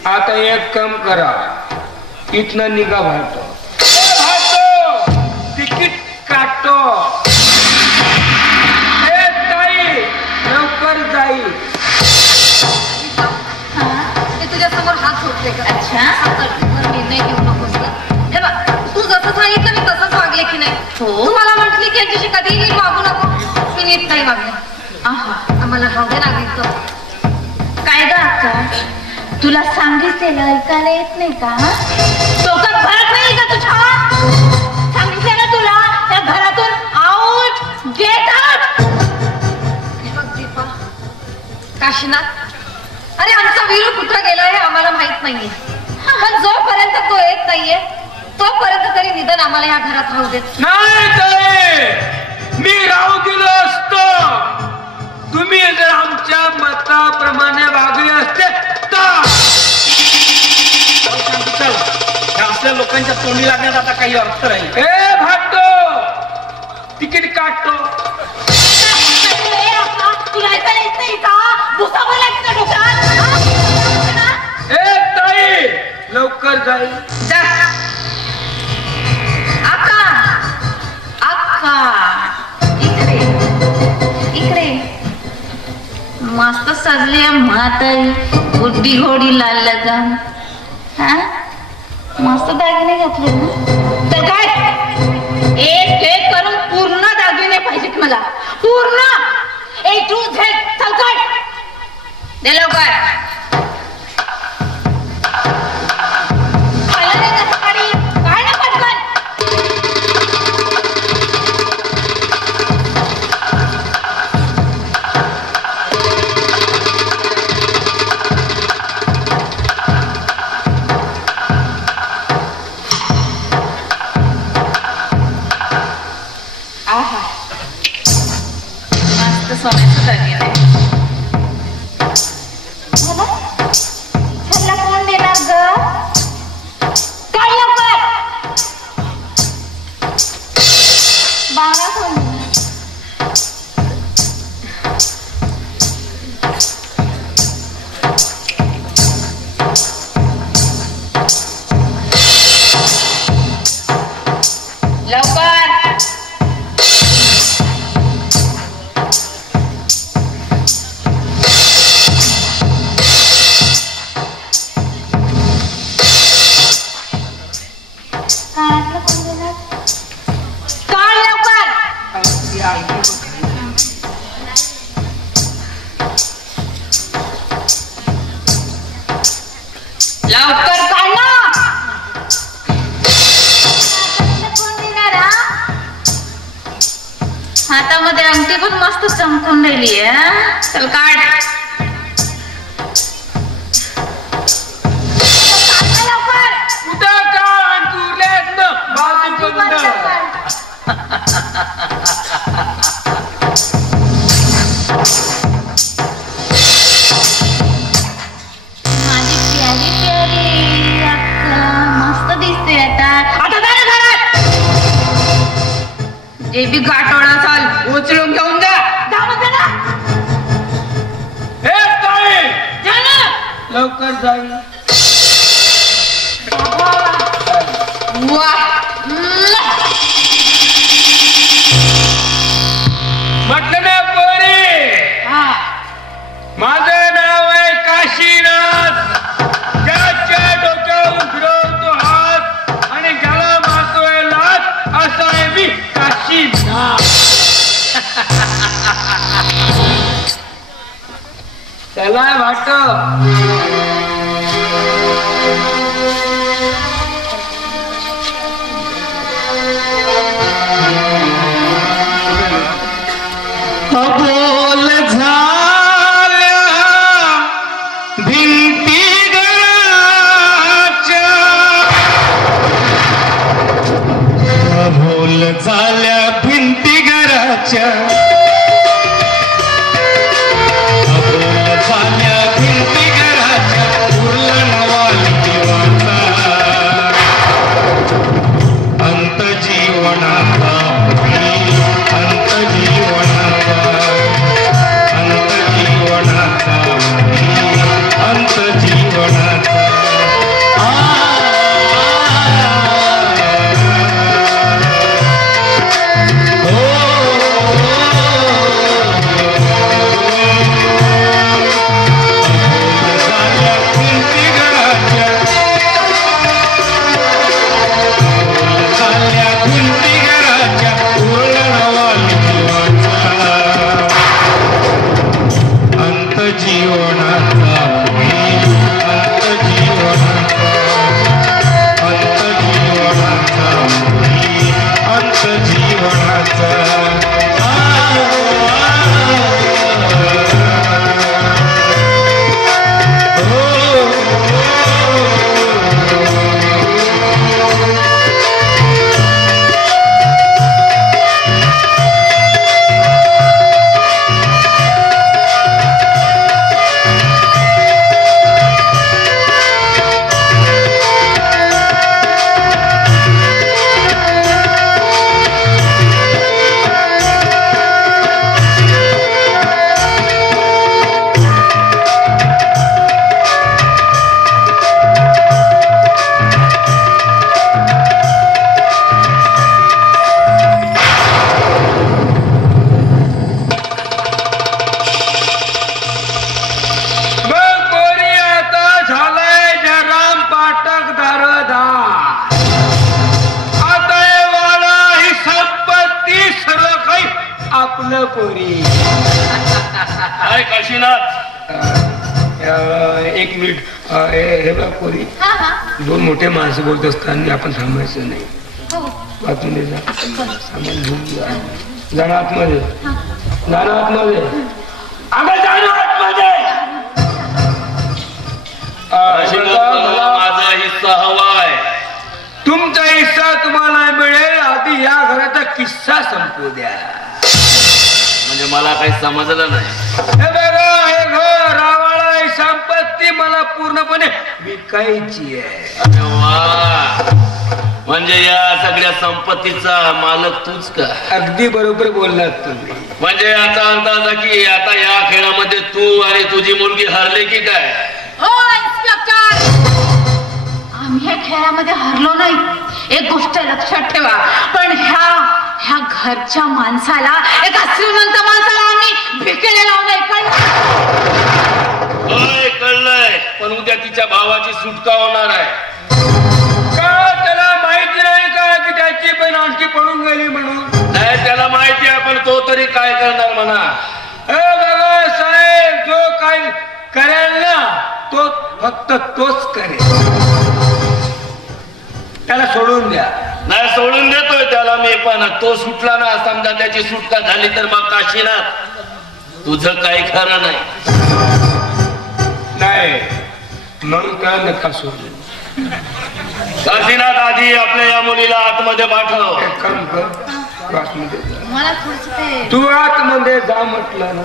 आता एक काम करा, इथनं निघा भाटो. तिकीट काटो. लवकर जाईल. ते तुझ्या समोर हात सोडते का? अच्छा, निर्णय घेऊ नकोस. हे बघ, तू जसं सांगितलं मी तसंच वागले की नाही. तू मला म्हटली की यांच्याशी कधीही नीट वागू नको, मी नीट नाही वागले. आम्हाला हवे लागेल. काय ग अक्का, तुला सांगितलेलं ऐकायला येत नाही का? डोक्यात भरत नाही का तुझ्या? सांगितलं ना तुला, त्या घरातून आउट, गेट आउट. काशीनाथ, अरे आमचा वीरू कुठं गेलाय हे आम्हाला माहित नाहीये, पण जोपर्यंत तो येत नाहीये तोपर्यंत तरी निदान आम्हाला या घरात राहू देत नाही. मी राहू दिलो असतो, तुम्ही जर आमच्या मताप्रमाणे वागले असते तर. असल्या लोकांच्या तोंडी लागण्यात आता काही अर्थ नाही. ए भाटो, तिकीट काटतो. तुला ऐकायला येत नाही का? भुसा बोलायचं डोक्यात. ए ताई, लवकर जाईल. जा. आका, इकडे इकडे. मस्त सजली म्हातारी, बुड्डी घोडी लाल लगाम. मस्त दागिने घातले ना. तर काय, एक एक करून पूर्ण दागिने पाहिजेत मला, पूर्ण A to Z. चल काढ, दे लवकर. खायला नाही का सकाळी? काय ना पटकन. आहा, मस्त सोन्याचं दागिने. ह्याला कोण देणार ग? काय लवकर? बाळा कोण देणार? लवकर. कानातलं कोण देणार? काढ लवकर. लवकर काढ ना. कानातलं कोण देणार हा? हातामध्ये अंगठी पण मस्त चमकून राहिली आहे. चल काढ. लवकर. कुठं का तुरलेत ना बाजू बंद. माझी प्यारी प्यारी अक्का मस्त दिसते आता. आता जा ना घरात. जे बी गाठोडा चाल उचलून घेऊन जा. जा म्हणते ना. हे ताई, जा ना. लवकर जाईल. वा. म्हटलं ना पोरी, माझं नाव आहे काशीनाथ. ज्याच्या डोक्यावर फिरवतो हात आणि ज्याला मारतोय लाथ, असा आहे मी काशीनाथ. त्याला वाट बोल झाल्या भिंती घराच्या, बोल झाल्या भिंती घराच्या, बोल झाल्या भिंती घराच्या, उरला नवाली जीवाचा अंत जीवनाचा, अंत जीवनाचा, अंत जीवनाचा, अंत जीवनाचा. आपलं पोरी. काय काशीनाथ, एक मिनिट. हे बघ पोरी, दोन मोठे माणसं बोलत असताना आपण थांबायचं नाही. आतमध्ये जा, सामान घेऊन जाणं आतमध्ये, जाणं आतमध्ये, आम्ही जाणं आतमध्ये. माझा हिस्सा हवाय. तुमचा हिस्सा तुम्हाला मिळेल, आधी या घराचा किस्सा संपू द्या. म्हणजे मला काही समजलं नाही. हे बघा, हे घर, रावाळा, ही संपत्ती मला पूर्णपणे विकायची आहे. अरे वा, म्हणजे या सगळ्या संपत्तीचा मालक तूच का? अगदी बरोबर बोललात तुम्ही. म्हणजे याचा अंदाज की आता या खेळामध्ये तू आणि तुझी मुलगी हरले की काय? हो इन्स्पेक्टर, आम्ही ह्या खेळामध्ये हरलो नाही, एक गोष्ट लक्षात ठेवा. पण ह्या घरच्या माणसाला, एका श्रीमंत माणसाला आम्ही भिकेला लावलंय. कळलंय, पण उद्या तिच्या भावाची सुटका होणार आहे. का त्याला माहिती नाही का की त्याची पण आणखी पळून गेली म्हणून? नाही, त्याला माहिती आहे, पण तो तरी काय करणार म्हणा. हे बघा साहेब, जो काय करेल ना तो फक्त तोच करेल. त्याला सोडून द्या. नाही, सोडून देतोय त्याला मी, पण तो सुटला ना, समजा त्याची सुटका झाली तर मग काशीनाथ तुझं काही खरं नाही. नाही, म्हणून का नका सोडू. काशीनाथ, आधी आपल्या या मुलीला आतमध्ये पाठव. एक काम कर, आतमध्ये जा. मला थोडस तू आतमध्ये जा म्हटलं ना,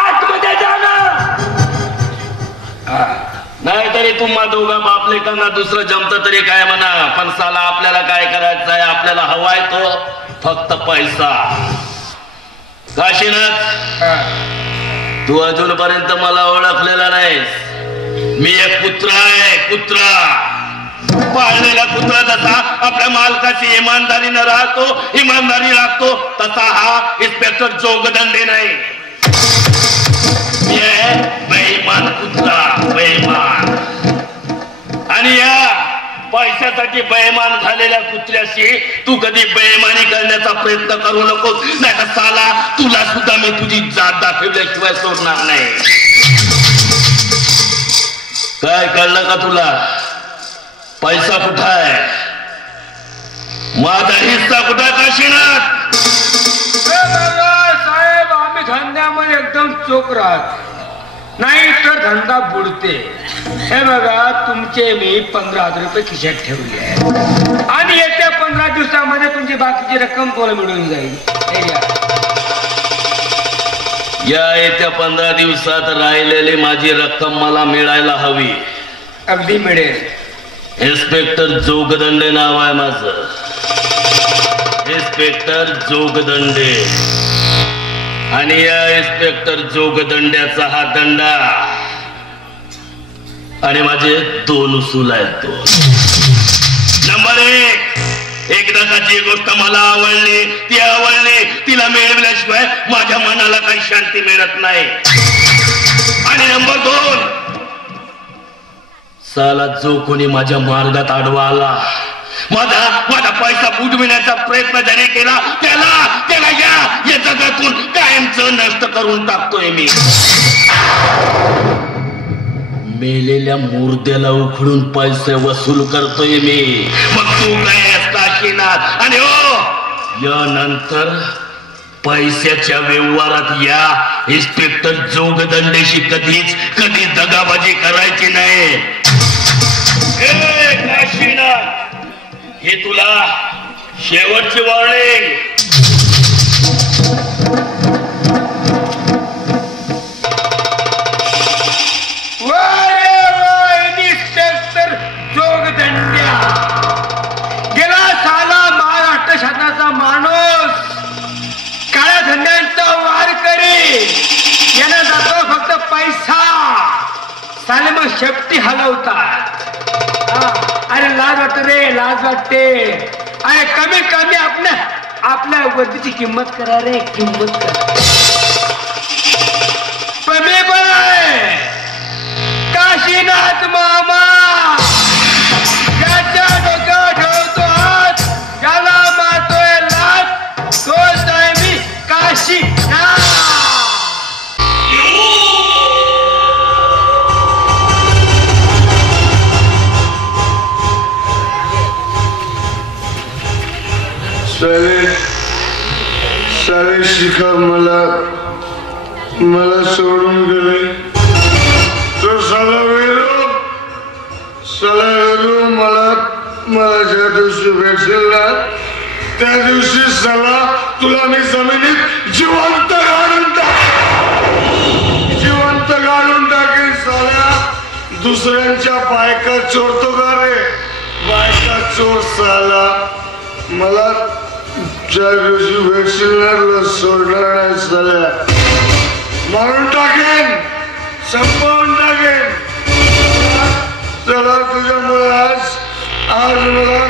आतमध्ये जा ना. नाही तरी तुम्हा दोघा बापले त्यांना दुसरं जमत तरी काय म्हणा, पण साला आपल्याला काय करायचं आहे? आपल्याला हवाय तो फक्त पैसा. काशीनाथ, तू अजूनपर्यंत मला ओळखलेला नाहीस. मी एक कुत्रा आहे, कुत्रा. पाळलेला कुत्रा जसा आपल्या मालकाची इमानदारीनं राहतो, इमानदारी लागतो, तसा हा इन्स्पेक्टर जोगदंडे नाही. बेईमान कुत्रा, बेईमान. आणि या पैशासाठी बेईमान झालेल्या कुत्र्याशी तू कधी बेईमानी करण्याचा प्रयत्न करू नकोस, नाही तर साला तुला सुद्धा मी तुझी जात दाखवल्याशिवाय सोडणार नाही. काय कळलं का तुला? पैसा कुठं आहे? माझा हिस्सा कुठं? काशीनाथ साहेब, आम्ही धंद्यामध्ये एकदम चोख राहत नाही तर धंदा बुडते. हे बघा, तुमचे मी 15,000 रुपये खिशात ठेवले आहे आणि येत्या 15 दिवसामध्ये तुमची बाकीची रक्कम तुम्हाला मिळून जाईल. हे घ्या. या येत्या 15 दिवसात राहिलेली माझी रक्कम मला मिळायला हवी. अगदी मिळेल. इन्स्पेक्टर जोगदंडे नाव आहे माझं. इन्स्पेक्टर जोगदंडे. आणि या इन्स्पेक्टर जोगदंड्याचा हा दंडा आणि माझे 2 उसूल आहेत. 2 नंबर 1, एकदा का जी गोष्ट मला आवडली ती आवडली, तिला मिळवल्याशिवाय माझ्या मनाला काही शांती मिळत नाही. आणि नंबर 2, साला जो कोणी माझ्या मार्गात आडवा आला, माझा पैसा बुडविण्याचा प्रयत्न जरी केला, त्याला या जगातून कायमचं नष्ट करून टाकतोय मी. मेलेल्या मुर्द्याला उखडून पैसे वसूल करतोय मी. मग तू काय काशीनाथ. आणि हो, यानंतर पैशाच्या व्यवहारात या इन्स्पेक्टर जोगदंडेशी कधी दगाबाजी करायची नाही. काशीनाथ, हे तुला शेवटची वॉर्निंग. इन्स्पेक्टर जोगदंड्या गेला साला महाराष्ट्र शासनाचा माणूस, काळ्या धंद्यांचा वार करी. यानं जातो फक्त पैसा. साले मग शेपटी हलवतात. अरे लाज वाटते रे, लाज वाटते. अरे कमी आपल्या वर्दीची किंमत करा रे, किंमत करा. कमी पण आहे. काशीनाथ मामा ज्याच्या डोक्यावर ठेवतो हात, ज्याला मारतोय लाथ, तोच आहे मी काशीनाथ. सारे शिखर मला सोडून गेले. तो सला वेरू मला ज्या दिवशी भेटशील ना, त्या दिवशी सला तुला मी जमिनीत जिवंत गाडून टाकेन. साल्या दुसऱ्यांच्या बायका चोरतो का रे? बायका चोर साला. मला ज्या दिवशी भेटशील ना, तुला सोडणार नाही साल्या. मारून टाकेन, संपवून टाकेन. चला, तुझ्यामुळे आज मला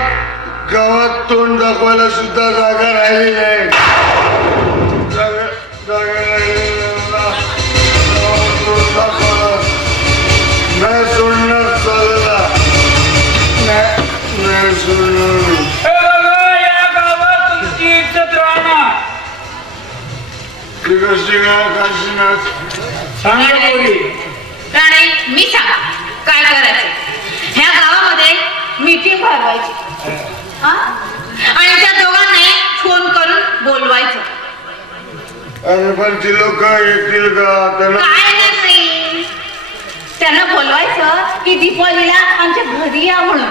गावात तोंड दाखवायला सुद्धा जागा राहिली नाही. जागा राहिली नाही. सोडणार चालेला, नाही सोडणार. या गावात तुमची इज्जत राहणार. काशीनाथ राणे, मी सांगा काय करायचं. ह्या गावामध्ये मीटिंग भरवायची आणि त्या दोघांनी फोन करून बोलवायचं. अरे पण ती लोक येतील का? काय नाही, त्यांना बोलवायचं की दीपावलीला आमच्या घरी या म्हणून.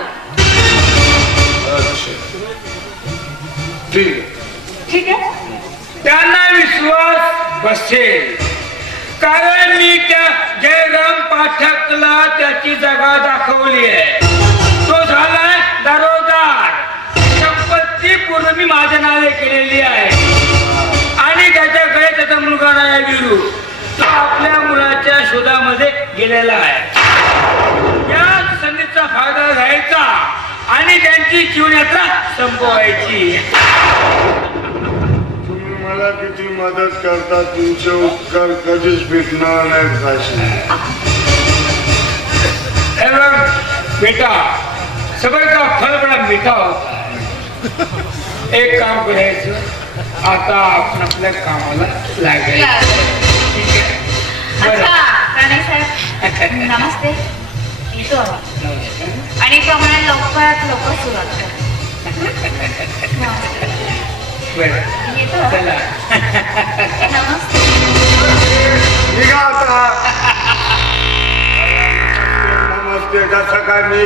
ठीक आहे. त्यांना विश्वास बसेल, कारण मी त्या जयराम पाठकला त्याची जागा दाखवली आहे. तो झालाय दारोदार. संपत्ती पूर्ण मी माझ्या नावे केलेली आहे आणि त्याच्याकडे त्याचा मुलगा नाही विरू. तो आपल्या मुलाच्या शोधामध्ये गेलेला आहे. या संधीचा फायदा घ्यायचा आणि त्यांची जीवनयात्रा संपवायची. मला किती मदत करता, तुमचे उपकार कधीच भेटणार नाहीत. बेटा, सगळ्याचा फळबडा मिठा होता. एक काम करायचं, आता आपण आपल्या कामाला लागायचं. ठीक आहे. नमस्ते. येतो आणि तो म्हणा लवकरात लवकर सुरुवात कर. येतो. चला. नमस्ते. निघा आता. नमस्ते. जसं काय मी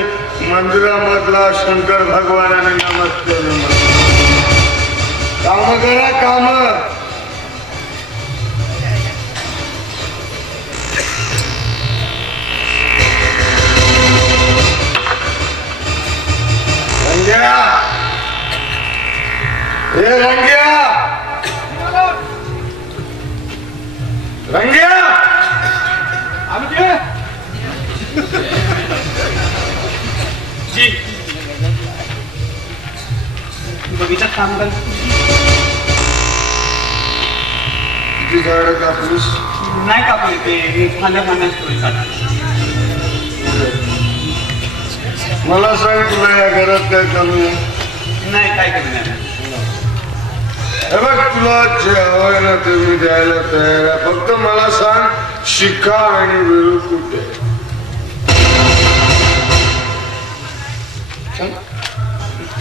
मंदिरामधला शंकर भगवानाने नमस्ते काम करा काम. रंग्या, हे रंग्या, रंग्या, जी बगीचा काम कर. किती झाड कापूस? नाही कापले ते खाल्या खाण्यास. मला सांग तुला या घरात काय कमी आहे? नाही काय करणार. हे बघ तुला जे हवंय ना ते मी द्यायला तयार आहे. फक्त मला सांग शिखा आणि विरू कुठे?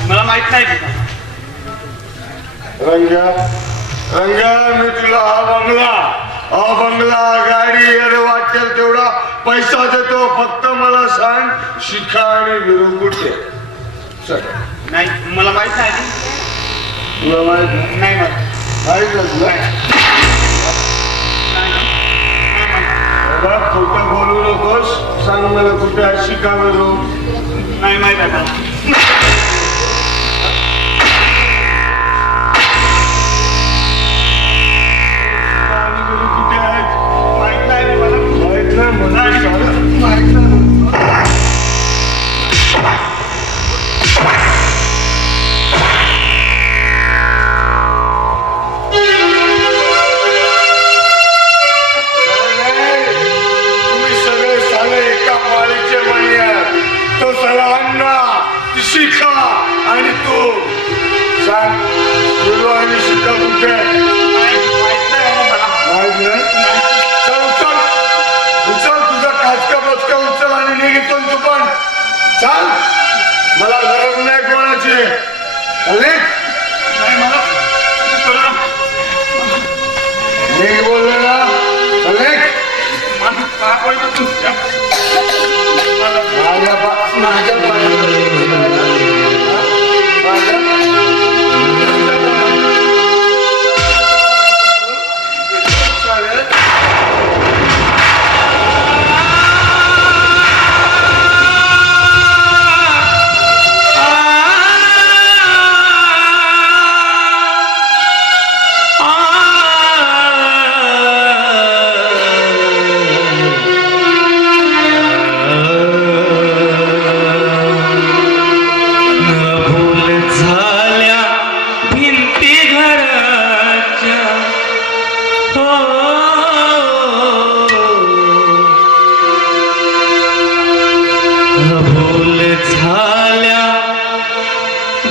मला माहित नाही तुला. रंग्या, रंग्या, मी तुला हा बंगला गाडी अरे वाटेल तेवढा पैसा देतो. फक्त मला सांग शिखा आणि विरू कुठे? चल. नाही मला माहित नाही. तुला माहित नाही मला माहित ना खोटं बोलू नकोस. सांग मला कुठे आहे शिखा विरू? नाही माहित आहे मला. शिखा आणि तू सांग विरू आणि शिखा कुठे? माहित नाही. चल उचल, उचल तुझा काचका बचका उचल आणि निघतो तू पण. चाल, मला गरज नाही कोणाची. निघ बोलले ना. माझ्या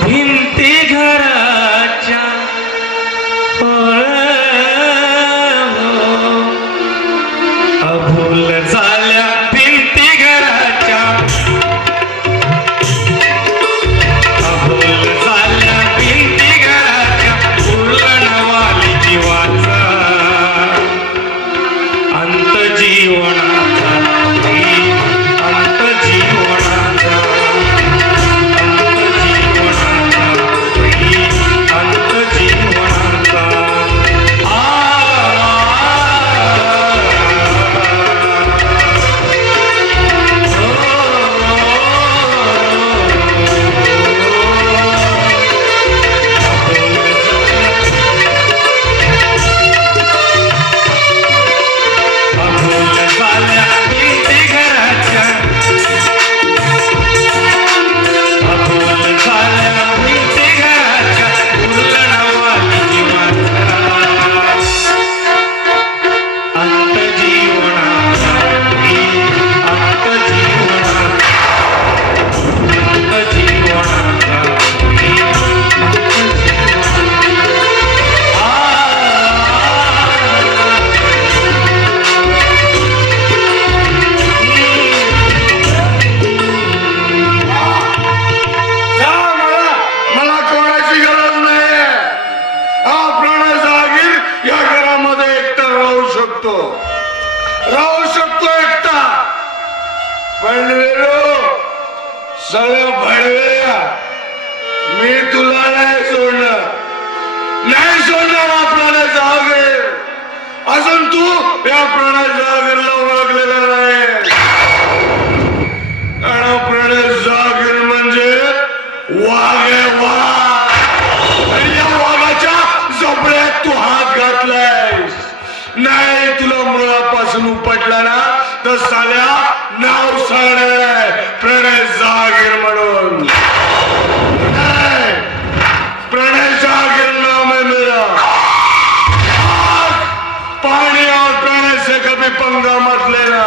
भिंती घराच्या करणारा प्रणय जहागीर अजून तू या प्रणय जहागीरला ओळखलेला नाही. कारण प्रणय जहागीर म्हणजे वाघ आहे, वाघ. आणि या वाघाच्या जबड्यात तू हात घातलायस. नाही तुला मुळापासून उपटला ना तर साल्या नाव सांगणार प्रणय जहागीर म्हणून. प्रणय जहागीर नाम है मेरा. पानी और प्रणय से कभी पंगा मत लेना.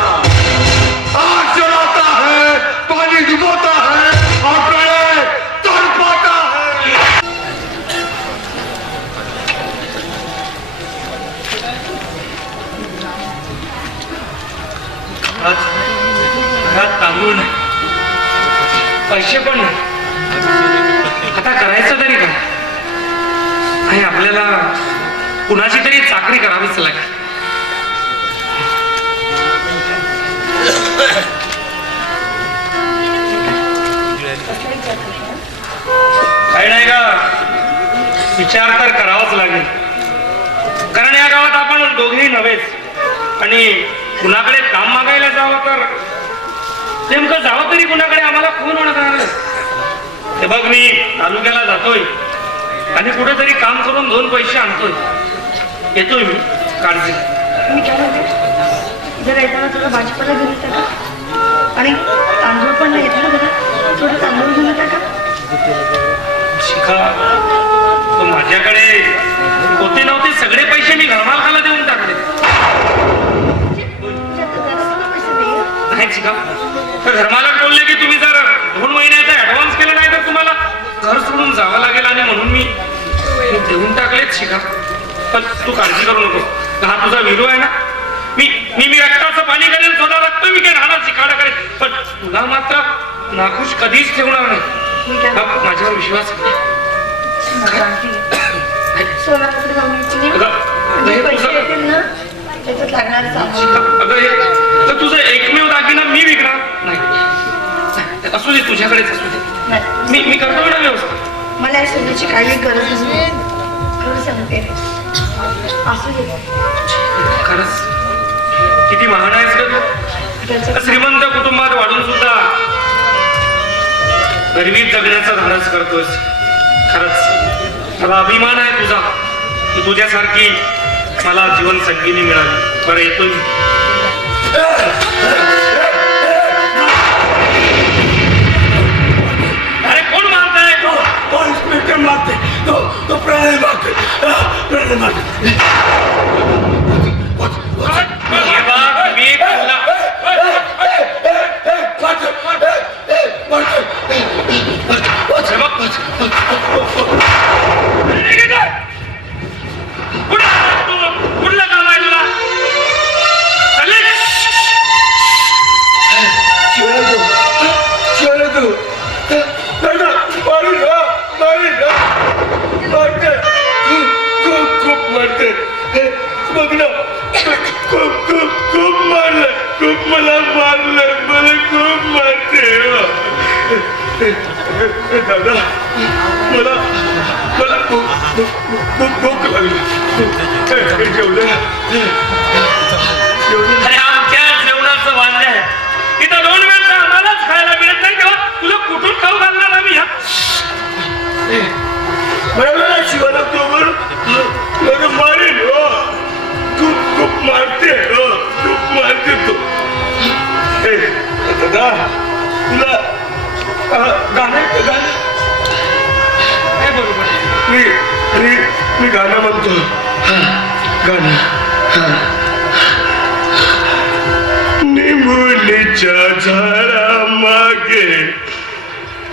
आग जलाता है, पानी डुबोता है और प्रणय तड़पाता है. आज घरात तांदूळ नाही, पैसे पण नाही. आता करायचं तरी काय? आणि आपल्याला कुणाची तरी चाकरी करावीच लागेल. काही नाही का, विचार तर करावाच लागेल. कारण या गावात आपण दोघेही नव्हेच. आणि कुणाकडे काम मागायला जावं तर नेमकं जावं तरी कुणाकडे आम्हाला कोण ओळखणार? हे बघ, मी तालुक्याला जातोय आणि कुठेतरी काम करून 2 पैसे आणतोय. येतोय मी, काळजी. मी काय म्हणते, जरा येताना थोडं भाजीपाला घेऊन येता का? आणि तांदूळ पण नाही येत ना, जरा थोडं तांदूळ घेऊन येता का? शिखा, तो माझ्याकडे होते नव्हते सगळे पैसे मी घरमालकाला देऊन टाकले. नाही शिखा, तर घरमालक बोलले की तुम्ही जर 2 महिन्याचा ऍडव्हान्स केला नाही तर तुम्हाला घर सोडून जावं लागेल. आणि म्हणून मी देऊन टाकलेच. शिखा, पण तू काळजी करू नको. हा तुझा विरू आहे ना, मी रक्ताचं पाणी करेल, स्वतः रक्त मी काय राहणार चिकाडा करेल, पण तुला मात्र नाखुश कधीच ठेवणार नाही. माझ्यावर विश्वास अगं, तुझं एकमेव दागिना मी विकणार नाही. असू दे, तुझ्याकडेच असू दे. मी करतो ना व्यवस्था. मला या सोन्याची काही गरज नाही. खरं सांगते, असू दे. खरंच किती महान आहेस का? श्रीमंत कुटुंबात वाढून सुद्धा गरिबीत जगण्याचा धाडस करतोस. खरंच मला अभिमान आहे तुझा की तुझ्यासारखी मला जीवन संगीनी मिळाली. बरं, येतोय. अरे कोण मारताय? मारते तो प्रणय मारते. कुठलं काम आहे तुला? खूप मारते बघ ना. खूप मारलं. खूप मला मारलं. मला खूप मारते. दादा, मला खूप भूक लागली. जेवलं. अरे आमच्या जेवणाचं वांदे आहे. इथं 2 वेळचा आम्हालाच खायला मिळत नाही, तेव्हा तुला कुठून खाऊ घालणार आम्ही? मला शिवाला तो बरं मारेल. खूप मारते. खूप मारते तो. दादा, तुला गाणं काय बरोबर? मी गाणं म्हणतो. गाणं. निमुलीच्या झाडा मागे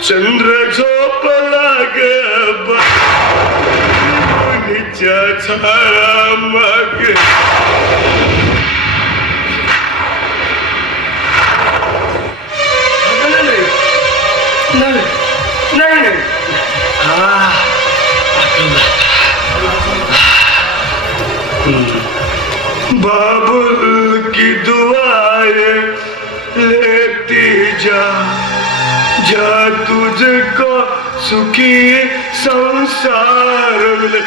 चंद्र झोपला ग. निमुलीच्या झाडा मागे नाही. बाबुल की दुआएं लेती जा समझा तुझको सुखी संसार मिले।